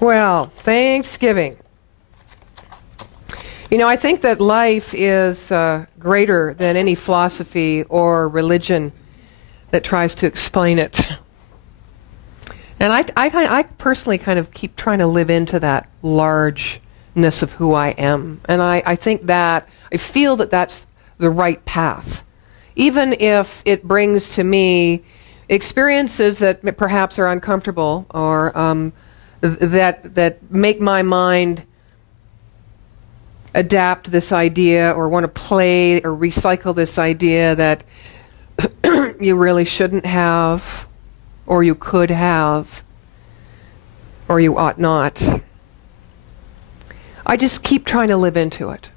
Well, Thanksgiving. You know, I think that life is greater than any philosophy or religion that tries to explain it. And I personally kind of keep trying to live into that largeness of who I am. And I think that, I feel that that's the right path. Even if it brings to me experiences that perhaps are uncomfortable or that make my mind adapt this idea or want to play or recycle this idea that you really shouldn't have, or you could have, or you ought not. I just keep trying to live into it.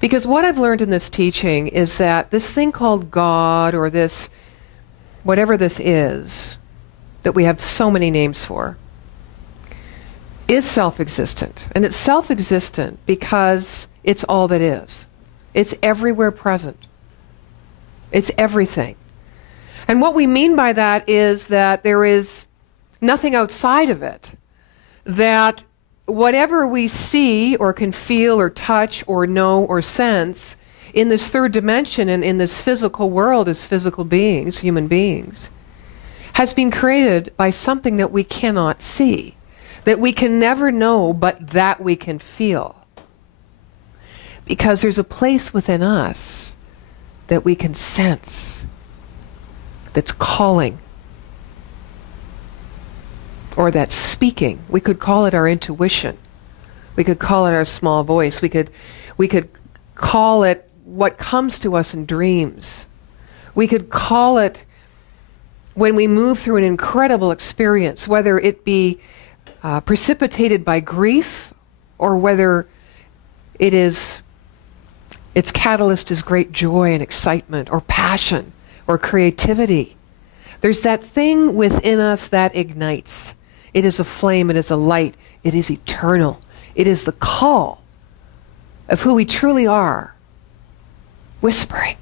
Because what I've learned in this teaching is that this thing called God, or this, whatever this is, that we have so many names for, is self-existent. And it's self-existent because it's all that is. It's everywhere present. It's everything. And what we mean by that is that there is nothing outside of it. That whatever we see or can feel or touch or know or sense in this third dimension and in this physical world as physical beings, human beings, has been created by something that we cannot see, that we can never know, but that we can feel. Because there's a place within us that we can sense, that's calling, or that's speaking. We could call it our intuition. We could call it our small voice. We could call it what comes to us in dreams. We could call it when we move through an incredible experience, whether it be precipitated by grief, or whether its catalyst is great joy and excitement, or passion, or creativity. There's that thing within us that ignites. It is a flame, it is a light, it is eternal. It is the call of who we truly are, whispering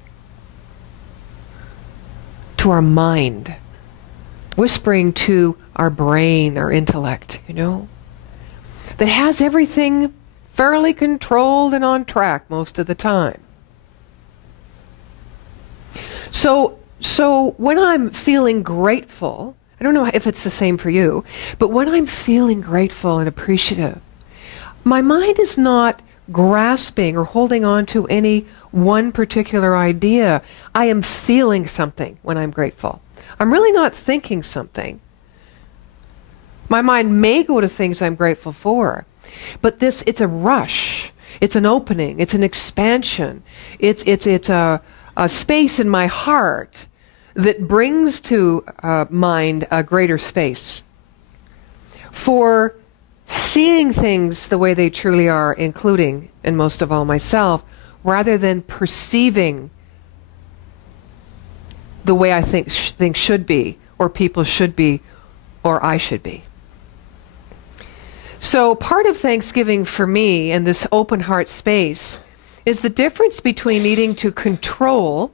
to our mind, whispering to our brain, our intellect, you know, that has everything fairly controlled and on track most of the time. So when I'm feeling grateful, I don't know if it's the same for you, but when I'm feeling grateful and appreciative, my mind is not grasping or holding on to any one particular idea. I am feeling something when I'm grateful. I'm really not thinking something. My mind may go to things I'm grateful for, but it's a rush. It's an opening. It's an expansion. It's a space in my heart that brings to mind a greater space for seeing things the way they truly are, including, and most of all, myself, rather than perceiving the way I think things should be, or people should be, or I should be. So part of Thanksgiving for me and this open heart space is the difference between needing to control,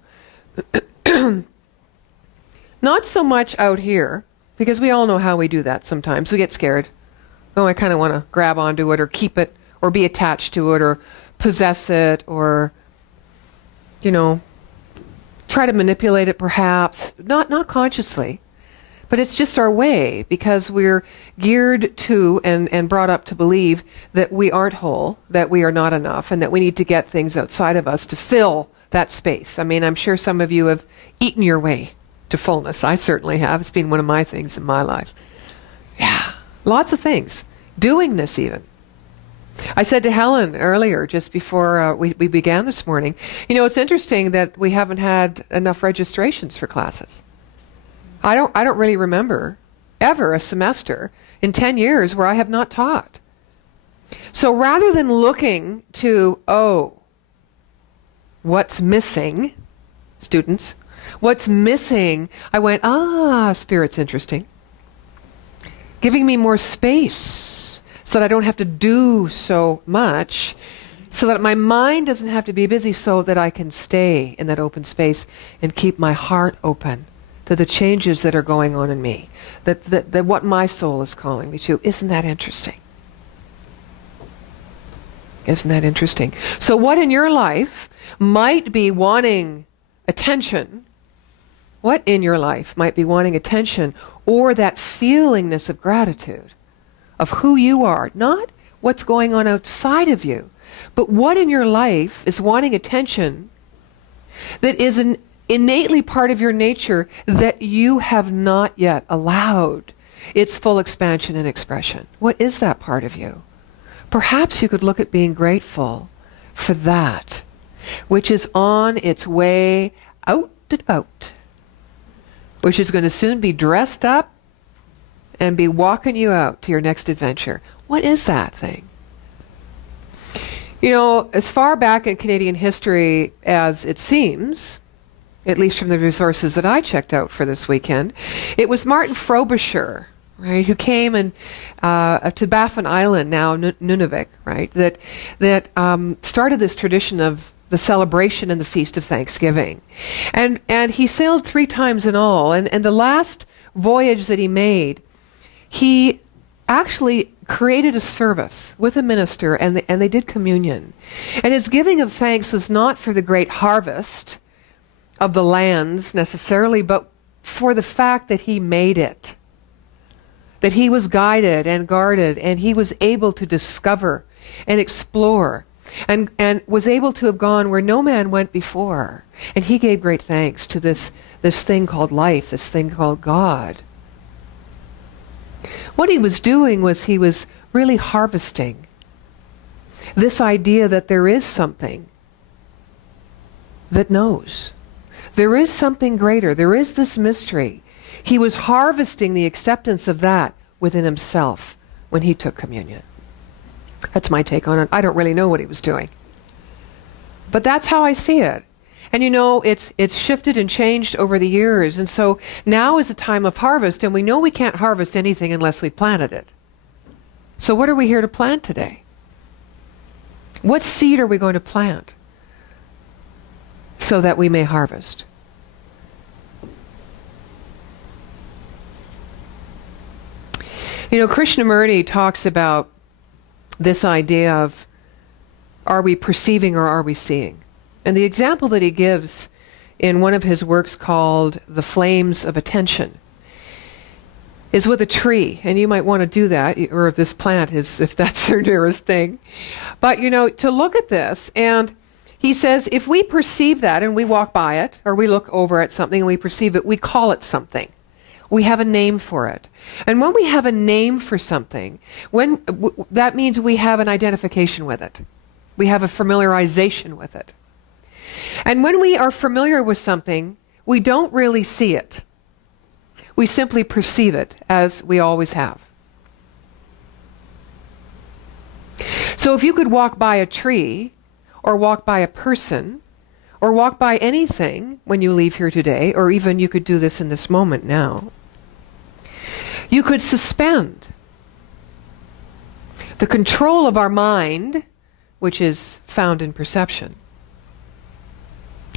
not so much out here, because we all know how we do that sometimes. We get scared. Oh, I kind of want to grab onto it or keep it or be attached to it or possess it or, you know, try to manipulate it perhaps. Not consciously, but it's just our way because we're geared to and brought up to believe that we aren't whole, that we are not enough, and that we need to get things outside of us to fill that space. I mean, I'm sure some of you have eaten your way to fullness. I certainly have. It's been one of my things in my life. Yeah, lots of things. Doing this even. I said to Helen earlier, just before we began this morning, you know, it's interesting that we haven't had enough registrations for classes. I don't really remember ever a semester in 10 years where I have not taught. So rather than looking to, what's missing, students, what's missing, I went, Spirit's interesting. Giving me more space so that I don't have to do so much, so that my mind doesn't have to be busy, so that I can stay in that open space and keep my heart open to the changes that are going on in me, that what my soul is calling me to. Isn't that interesting? Isn't that interesting? So what in your life might be wanting attention? What in your life might be wanting attention, or that feelingness of gratitude of who you are, not what's going on outside of you, but what in your life is wanting attention that is an innately part of your nature that you have not yet allowed its full expansion and expression? What is that part of you? Perhaps you could look at being grateful for that, which is on its way out and out, which is going to soon be dressed up and be walking you out to your next adventure. What is that thing? You know, as far back in Canadian history as it seems, at least from the resources that I checked out for this weekend, it was Martin Frobisher, right, who came to Baffin Island, now Nunavik, right, that started this tradition of the celebration and the Feast of Thanksgiving. And he sailed 3 times in all, and the last voyage that he made, he actually created a service with a minister, and they did communion. And his giving of thanks was not for the great harvest of the lands necessarily, but for the fact that he made it, that he was guided and guarded, and he was able to discover and explore, and was able to have gone where no man went before. And he gave great thanks to this thing called life, this thing called God. What he was doing was he was really harvesting this idea that there is something that knows. There is something greater. There is this mystery. He was harvesting the acceptance of that within himself when he took communion. That's my take on it. I don't really know what he was doing, but that's how I see it. And you know, it's shifted and changed over the years, and so now is a time of harvest, and we know we can't harvest anything unless we planted it. So what are we here to plant today? What seed are we going to plant so that we may harvest? You know, Krishnamurti talks about this idea of, are we perceiving or are we seeing? And the example that he gives in one of his works called The Flames of Attention is with a tree. And you might want to do that, or if this plant is, if that's their nearest thing. But, you know, to look at this, and he says, if we perceive that and we walk by it, or we look over at something and we perceive it, we call it something. We have a name for it. And when we have a name for something, that means we have an identification with it. We have a familiarization with it. And when we are familiar with something, we don't really see it. We simply perceive it, as we always have. So if you could walk by a tree, or walk by a person, or walk by anything when you leave here today, or even you could do this in this moment now, you could suspend the control of our mind, which is found in perception,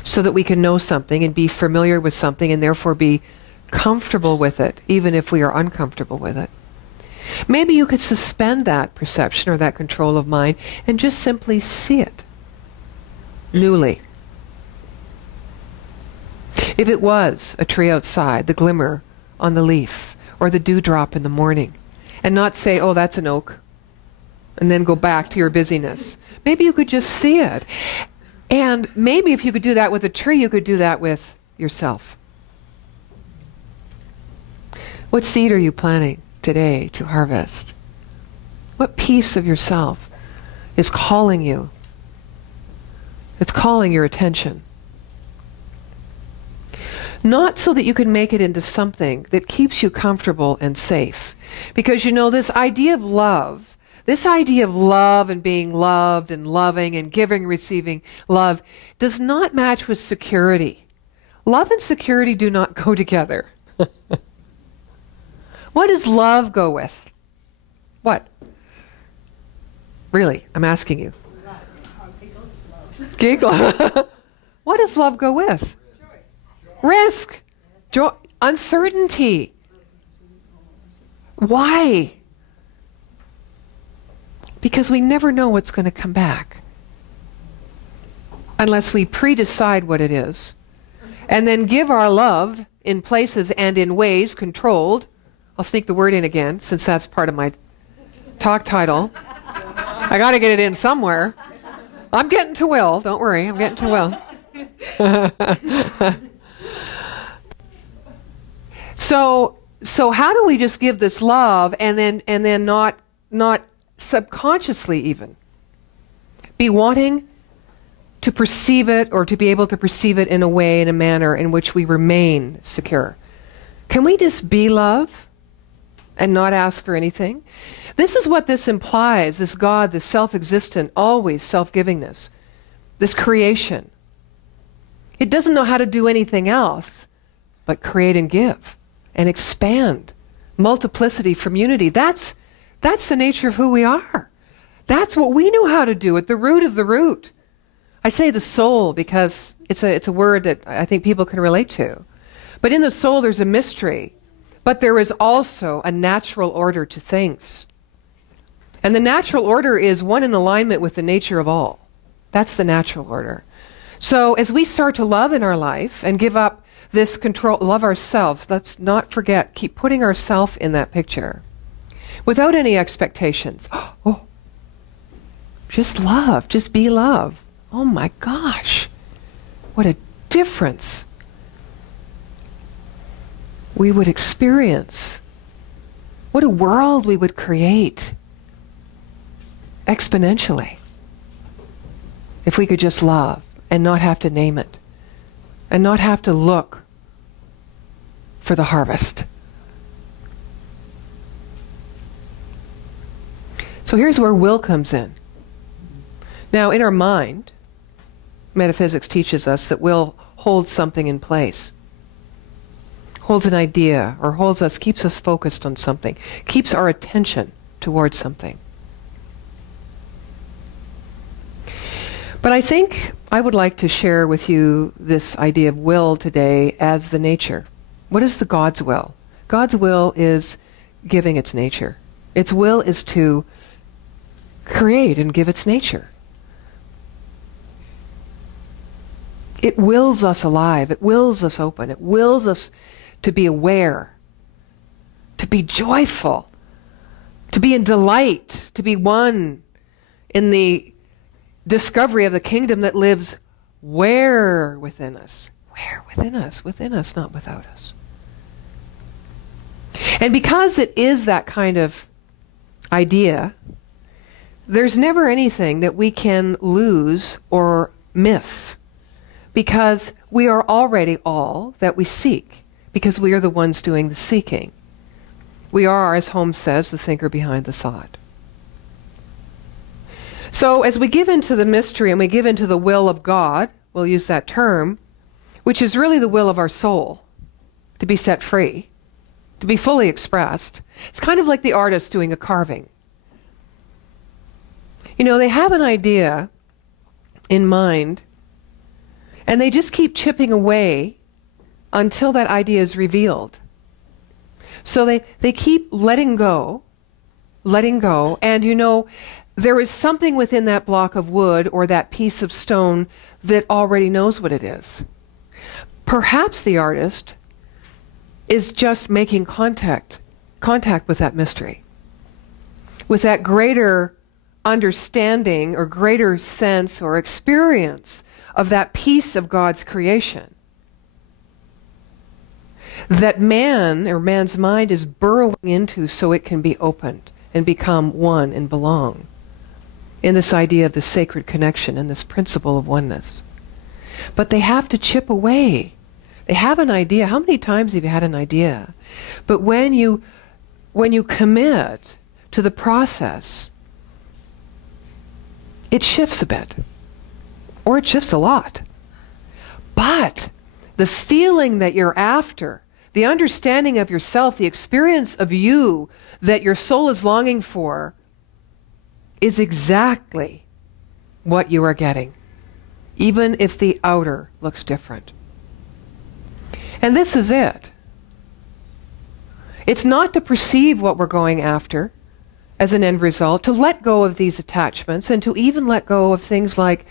so that we can know something and be familiar with something and therefore be comfortable with it, even if we are uncomfortable with it. Maybe you could suspend that perception or that control of mind and just simply see it newly. If it was a tree outside, the glimmer on the leaf, or the dewdrop in the morning, and not say, oh, that's an oak, and then go back to your busyness. Maybe you could just see it. And maybe if you could do that with a tree, you could do that with yourself. What seed are you planting today to harvest? What piece of yourself is calling you? It's calling your attention. Not so that you can make it into something that keeps you comfortable and safe. Because you know, this idea of love and being loved and loving and giving, receiving love does not match with security. Love and security do not go together. What does love go with? What? Really, I'm asking you. Giggle. What does love go with? Risk. Joy. Uncertainty. Why? Because we never know what's going to come back unless we pre-decide what it is and then give our love in places and in ways controlled. I'll sneak the word in again since that's part of my talk title. I got to get it in somewhere. I'm getting to will. Don't worry. I'm getting to will. So how do we just give this love and then not subconsciously even be wanting to perceive it or to be able to perceive it in a way, in a manner in which we remain secure? Can we just be love and not ask for anything? This is what this implies, this God, this self-existent, always self-givingness, this creation. It doesn't know how to do anything else but create and give and expand. Multiplicity from unity. That's the nature of who we are. That's what we know how to do at the root of the root. I say the soul because it's a word that I think people can relate to. But in the soul there's a mystery. But there is also a natural order to things. And the natural order is one in alignment with the nature of all. That's the natural order. So as we start to love in our life and give up this control, love ourselves, let's not forget, keep putting ourselves in that picture without any expectations. Oh, just love, just be love. Oh my gosh, what a difference we would experience. What a world we would create exponentially if we could just love and not have to name it and not have to look for the harvest. So here's where will comes in. Now, in our mind, metaphysics teaches us that will holds something in place, holds an idea, or keeps us focused on something, keeps our attention towards something. But I think I would like to share with you this idea of will today as the nature. What is the God's will? God's will is giving its nature. Its will is to create and give its nature. It wills us alive. It wills us open. It wills us to be aware, to be joyful, to be in delight, to be one in the discovery of the kingdom that lives where within us? Where within us? Within us, not without us. And because it is that kind of idea, there's never anything that we can lose or miss, because we are already all that we seek, because we are the ones doing the seeking. We are, as Holmes says, the thinker behind the thought. So as we give into the mystery and we give into the will of God, we'll use that term, which is really the will of our soul, to be set free, to be fully expressed. It's kind of like the artist doing a carving. You know, they have an idea in mind, and they just keep chipping away until that idea is revealed. So they keep letting go, and you know, there is something within that block of wood or that piece of stone that already knows what it is. Perhaps the artist is just making contact with that mystery, with that greater understanding or greater sense or experience of that piece of God's creation that man or man's mind is burrowing into so it can be opened and become one and belong in this idea of the sacred connection and this principle of oneness. But they have to chip away. They have an idea. How many times have you had an idea? But when you commit to the process, it shifts a bit, or it shifts a lot. But the feeling that you're after, the understanding of yourself, the experience of you that your soul is longing for, is exactly what you are getting, even if the outer looks different. And this is it. It's not to perceive what we're going after as an end result, to let go of these attachments and to even let go of things like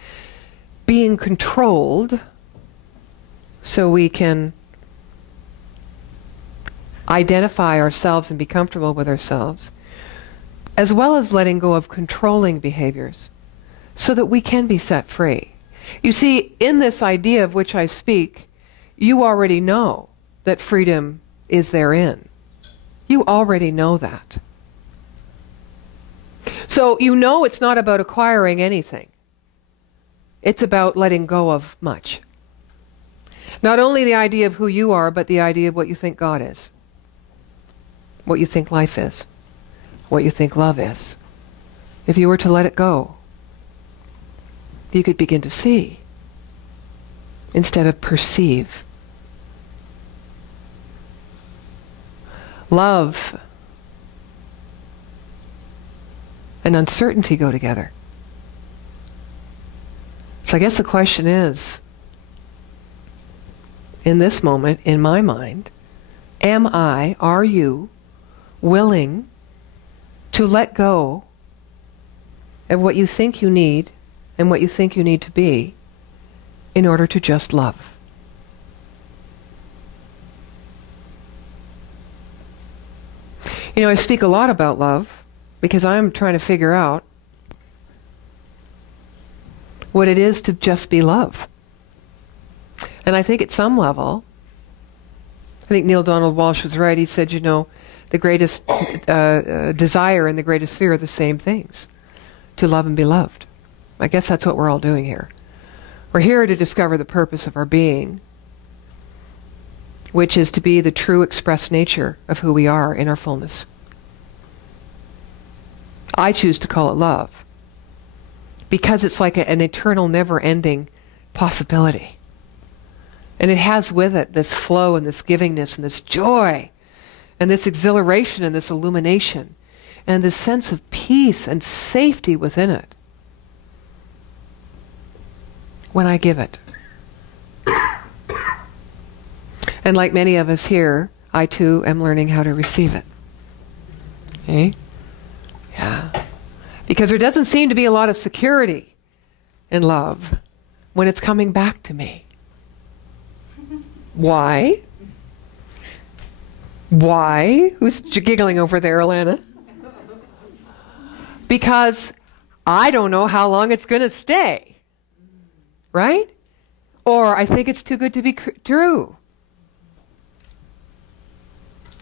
being controlled so we can identify ourselves and be comfortable with ourselves, as well as letting go of controlling behaviors so that we can be set free. You see, in this idea of which I speak, you already know that freedom is therein. You already know that. So you know it's not about acquiring anything. It's about letting go of much. Not only the idea of who you are, but the idea of what you think God is, what you think life is, what you think love is. If you were to let it go, you could begin to see instead of perceive. Love and uncertainty go together. So I guess the question is, in this moment, in my mind, are you willing to let go of what you think you need and what you think you need to be in order to just love? You know, I speak a lot about love because I'm trying to figure out what it is to just be love. And I think at some level, I think Neil Donald Walsh was right. He said, you know, the greatest desire and the greatest fear are the same things, to love and be loved. I guess that's what we're all doing here. We're here to discover the purpose of our being, which is to be the true expressed nature of who we are in our fullness. I choose to call it love because it's like an eternal, never-ending possibility. And it has with it this flow and this givingness and this joy and this exhilaration and this illumination and this sense of peace and safety within it when I give it. And like many of us here, I too am learning how to receive it. Okay? Yeah. Because there doesn't seem to be a lot of security in love when it's coming back to me. Why? Why? Who's giggling over there, Alana? Because I don't know how long it's going to stay. Right? Or I think it's too good to be true.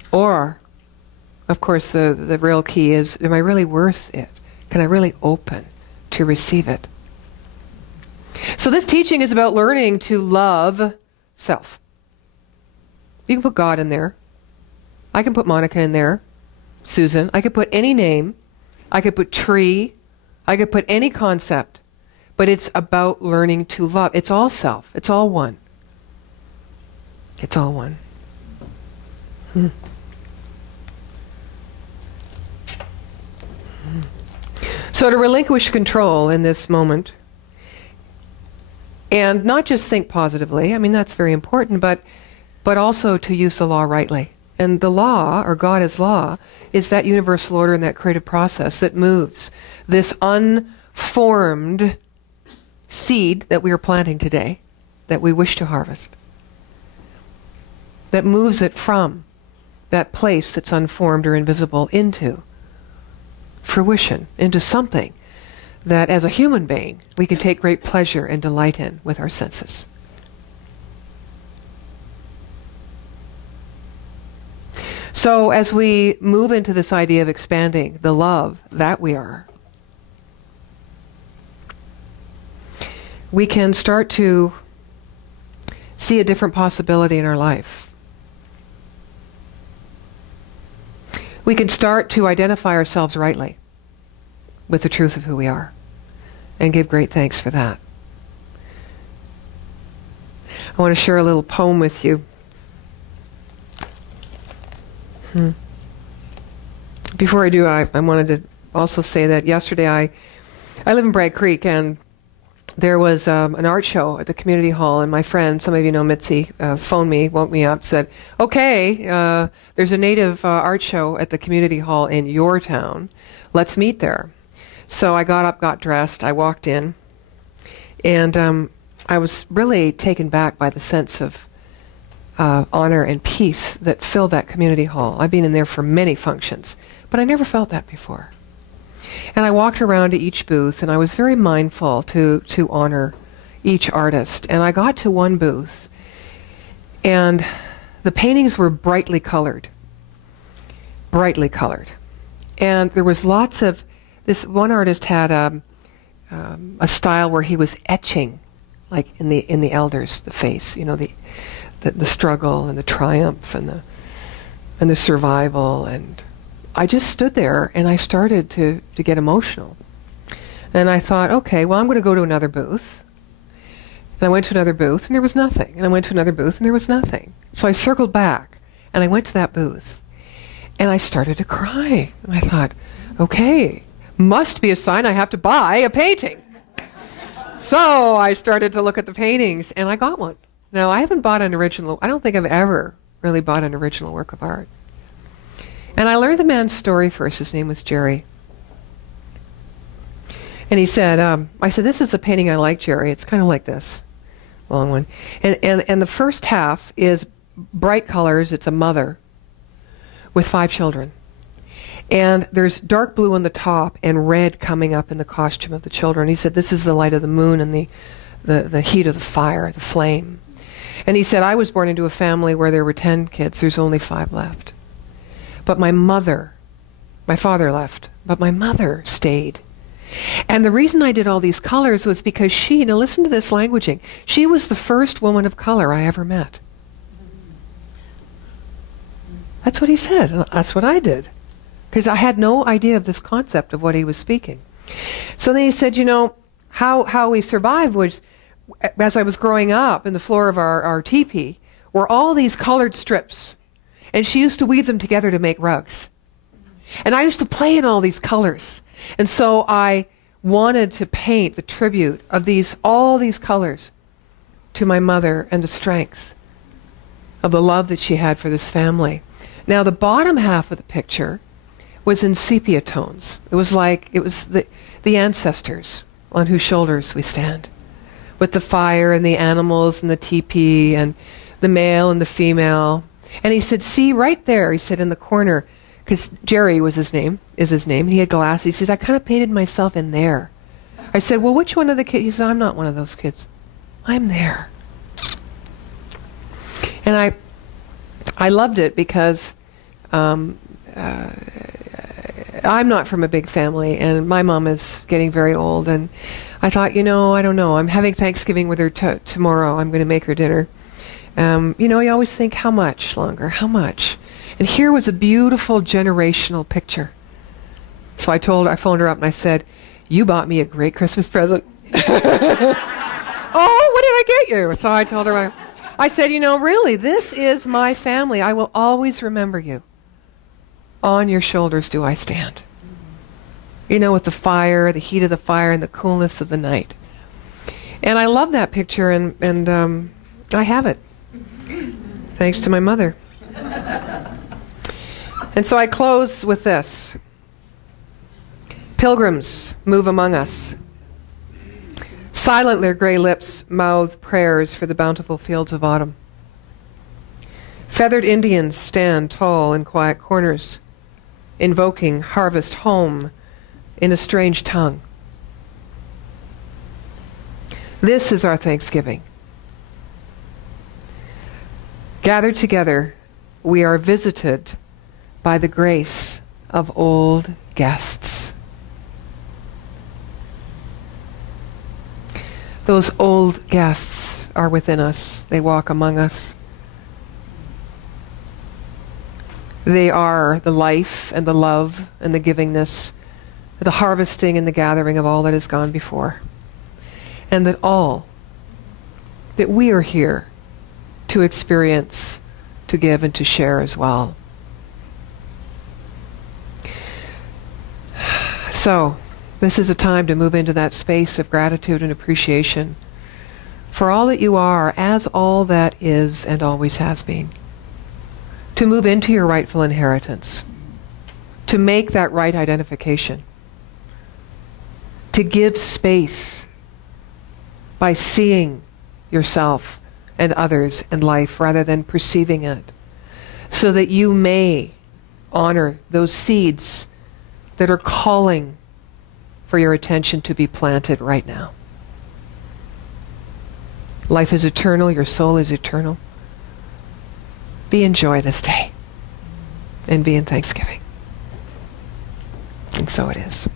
Or, of course, the real key is, am I really worth it? Can I really open to receive it? So this teaching is about learning to love self. You can put God in there. I can put Monica in there. Susan. I could put any name. I could put tree. I could put any concept. But it's about learning to love. It's all self. It's all one. It's all one. So to relinquish control in this moment, and not just think positively, I mean that's very important, but also to use the law rightly. And the law, or God as law, is that universal order and that creative process that moves this unformed seed that we are planting today, that we wish to harvest, that moves it from that place that's unformed or invisible into fruition, into something that as a human being we can take great pleasure and delight in with our senses. So as we move into this idea of expanding the love that we are, we can start to see a different possibility in our life. We can start to identify ourselves rightly with the truth of who we are and give great thanks for that. I want to share a little poem with you. Before I do, I wanted to also say that yesterday I live in Bragg Creek, and there was an art show at the community hall, and my friend, some of you know Mitzi, phoned me, woke me up, said, okay, there's a native art show at the community hall in your town. Let's meet there. So I got up, got dressed, I walked in, and I was really taken back by the sense of honor and peace that filled that community hall. I've been in there for many functions, but I never felt that before. And I walked around to each booth, and I was very mindful to honor each artist. And I got to one booth, and the paintings were brightly colored. Brightly colored. And there was lots of, this one artist had a style where he was etching, like in the elders, the face, you know, the struggle and the triumph and the survival. And I just stood there and I started to get emotional. And I thought, okay, well, I'm going to go to another booth. And I went to another booth and there was nothing. And I went to another booth and there was nothing. So I circled back and I went to that booth. And I started to cry. And I thought, okay, must be a sign I have to buy a painting. So I started to look at the paintings and I got one. Now, I haven't bought an original. I don't think I've ever really bought an original work of art. And I learned the man's story first. His name was Jerry. And he said, I said, this is the painting I like, Jerry. It's kind of like this, long one. And the first half is bright colors. It's a mother with 5 children. And there's dark blue on the top and red coming up in the costume of the children. He said, this is the light of the moon and the heat of the fire, the flame. And he said, I was born into a family where there were 10 kids. There's only 5 left. But my father left, but my mother stayed. And the reason I did all these colors was because she, now listen to this languaging, she was the first woman of color I ever met. That's what he said. That's what I did. Because I had no idea of this concept of what he was speaking. So then he said, you know, how we survived was, as I was growing up in the floor of our teepee, were all these colored strips. And she used to weave them together to make rugs. And I used to play in all these colors. And so I wanted to paint the tribute of all these colors to my mother and the strength of the love that she had for this family. Now, the bottom half of the picture was in sepia tones. It was the ancestors on whose shoulders we stand, with the fire and the animals and the teepee and the male and the female. And he said, see, right there, he said, in the corner, because Jerry is his name, he had glasses. He says, I kind of painted myself in there. I said, well, which one of the kids? He said, I'm not one of those kids. I'm there. And I loved it because I'm not from a big family, and my mom is getting very old. And I thought, you know, I don't know. I'm having Thanksgiving with her tomorrow. I'm going to make her dinner. You know, you always think, how much longer? How much? And here was a beautiful generational picture. So I phoned her up and I said, you bought me a great Christmas present. Oh, what did I get you? So I told her, I said, you know, really, this is my family. I will always remember you. On your shoulders do I stand. You know, with the fire, the heat of the fire, and the coolness of the night. And I love that picture, and I have it. Thanks to my mother. And so I close with this. Pilgrims move among us. Silent their gray lips mouth prayers for the bountiful fields of autumn. Feathered Indians stand tall in quiet corners, invoking harvest home in a strange tongue. This is our Thanksgiving. Gathered together, we are visited by the grace of old guests. Those old guests are within us. They walk among us. They are the life and the love and the givingness, the harvesting and the gathering of all that has gone before. And that we are here to experience, to give, and to share as well. So, This is a time to move into that space of gratitude and appreciation for all that you are, as all that is and always has been. To move into your rightful inheritance. To make that right identification. To give space by seeing yourself and others and life rather than perceiving it, so that you may honor those seeds that are calling for your attention to be planted right now. Life is eternal, your soul is eternal. Be in joy this day, and be in thanksgiving. And so it is.